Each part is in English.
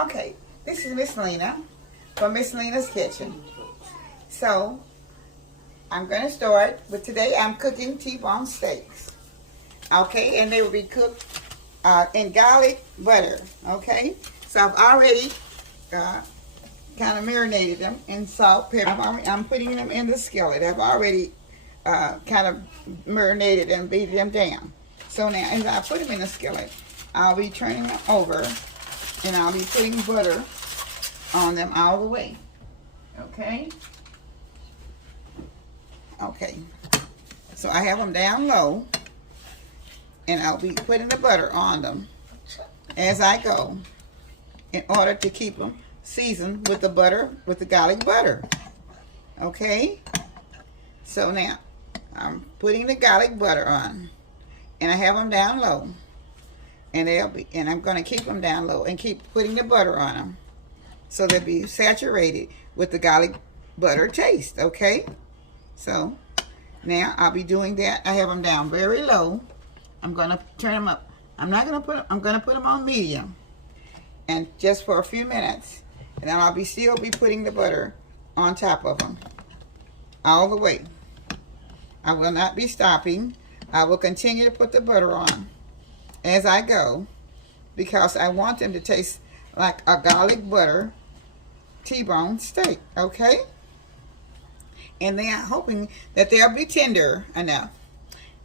Okay, this is Miss Lena from Ms.Lena's Kitchen. So, I'm going to start with today I'm cooking T-bone steaks. Okay, and they will be cooked in garlic butter. Okay, so I've already kind of marinated them in salt, pepper. I'm putting them in the skillet. I've already kind of marinated and beat them down. So now as I put them in the skillet, I'll be turning them over and I'll be putting butter on them all the way. Okay? Okay. So I have them down low and I'll be putting the butter on them as I go in order to keep them seasoned with the butter, with the garlic butter. Okay? So now I'm putting the garlic butter on and I have them down low. And I'm going to keep them down low and keep putting the butter on them so they'll be saturated with the garlic butter taste. Okay, so now I'll be doing that. I have them down very low. I'm going to turn them up. I'm going to put them on medium, and just for a few minutes, and then I'll still be putting the butter on top of them all the way. I will not be stopping. I will continue to put the butter on as I go, because I want them to taste like a garlic butter T-bone steak. Okay, and then I'm hoping that they'll be tender enough,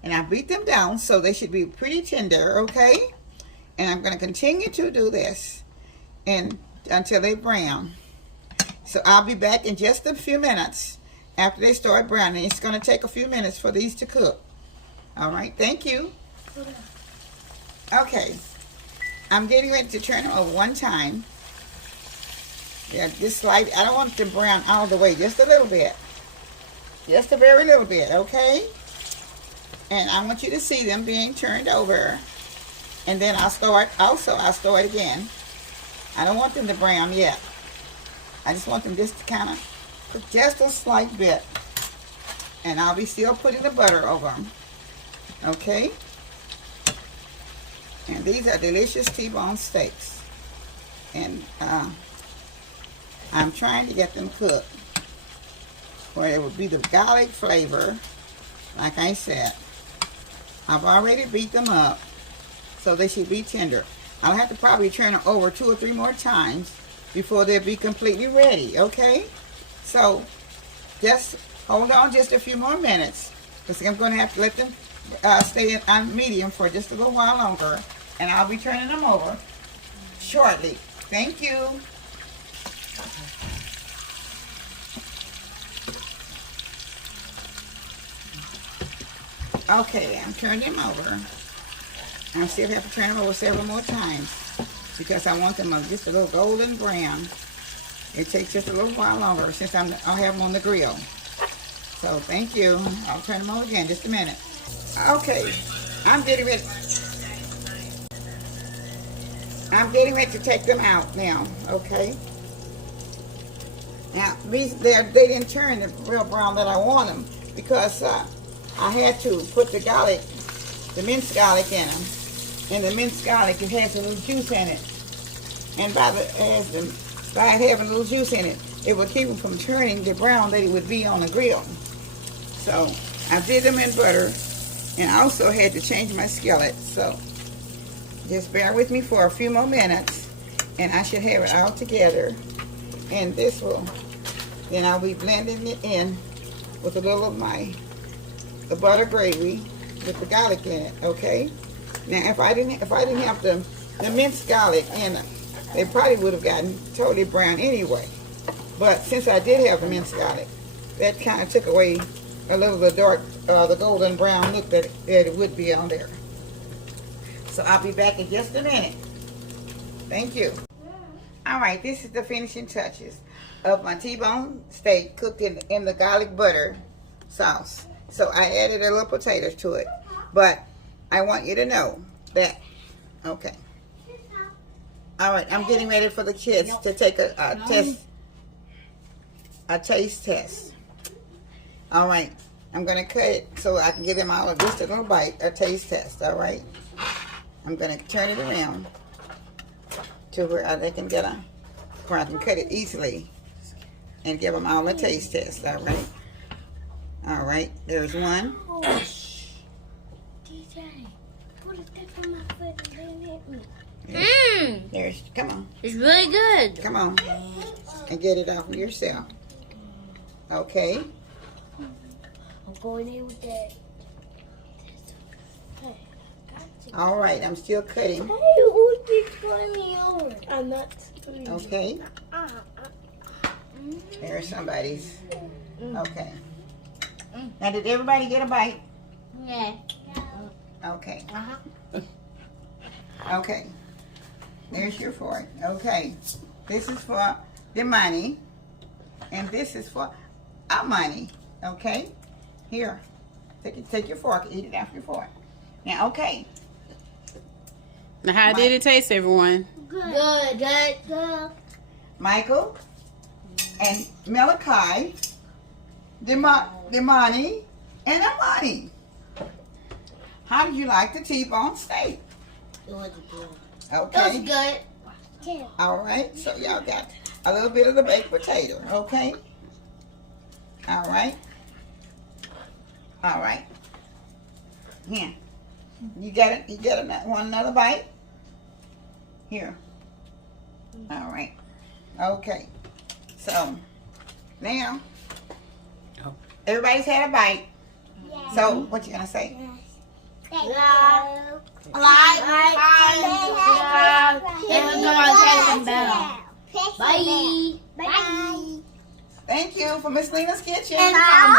and I beat them down so they should be pretty tender. Okay, and I'm going to continue to do this and until they brown. So I'll be back in just a few minutes after they start browning. It's going to take a few minutes for these to cook. All right, thank you. Okay, I'm getting ready to turn them over one time. Yeah, just slight. I don't want them to brown all the way, just a little bit. Just a very little bit, okay? And I want you to see them being turned over. And then I'll start again. I don't want them to brown yet. I just want them just to kind of cook just a slight bit. And I'll be still putting the butter over them. Okay? And these are delicious T-bone steaks. And I'm trying to get them cooked where it would be the garlic flavor. Like I said, I've already beat them up, so they should be tender. I'll have to probably turn them over 2 or 3 more times before they'll be completely ready. Okay? So just hold on just a few more minutes, because I'm going to have to let them stay on medium for just a little while longer, and I'll be turning them over shortly. Thank you. Okay, I'm turning them over. I still have to turn them over several more times because I want them just a little golden brown. It takes just a little while longer since I'll have them on the grill. So thank you. I'll turn them over again just a minute. Okay, I'm getting ready to take them out now. Okay. Now they didn't turn the real brown that I want them because I had to put the minced garlic in them, and the minced garlic, it has a little juice in it, and by having a little juice in it, it would keep them from turning the brown that it would be on the grill. So I did them in butter. And I also had to change my skillet, so just bear with me for a few more minutes, and I should have it all together. And then I'll be blending it in with a little of the butter gravy with the garlic in it. Okay. Now, if I didn't have the minced garlic in it, they probably would have gotten totally brown anyway. But since I did have the minced garlic, that kind of took away a little of the golden brown look that it would be on there. So I'll be back in just a minute. Thank you. All right, this is the finishing touches of my T-bone steak cooked in the garlic butter sauce. So I added a little potatoes to it, but I want you to know that. Okay. All right, I'm getting ready for the kids to take a taste test. All right, I'm going to cut it so I can give them all just a little bite, a taste test. All right, I'm going to turn it around to where they can get them, where I can cut it easily and give them all a taste test. All right. All right. There's one. Oh, DJ, put a stick on my foot and then hit me. There's. Come on. It's really good. Come on. And get it off of yourself. Okay. I'm going in with that. Hey, I got you. All right. I'm still cutting. Hey, who keeps pulling me over? I'm not. Okay. There's somebody's. Okay. Now, did everybody get a bite? Yeah. Okay. Okay. There's your fork. Okay. This is for the money. And this is for our money. Okay? Here. Take your fork. Eat it off your fork. Now, okay. Now, how did it taste, everyone? Good. Michael and Malachi, Demani, and Amani. How do you like the T-bone steak? It was good. Okay. Good. All right. So y'all got a little bit of the baked potato. Okay. All right. All right. Here. You got it. You got another bite. Here. All right. Okay. So now everybody's had a bite. So what you gonna say? Thank you. Like, Bye. Thank you for Ms.Lena's Kitchen. And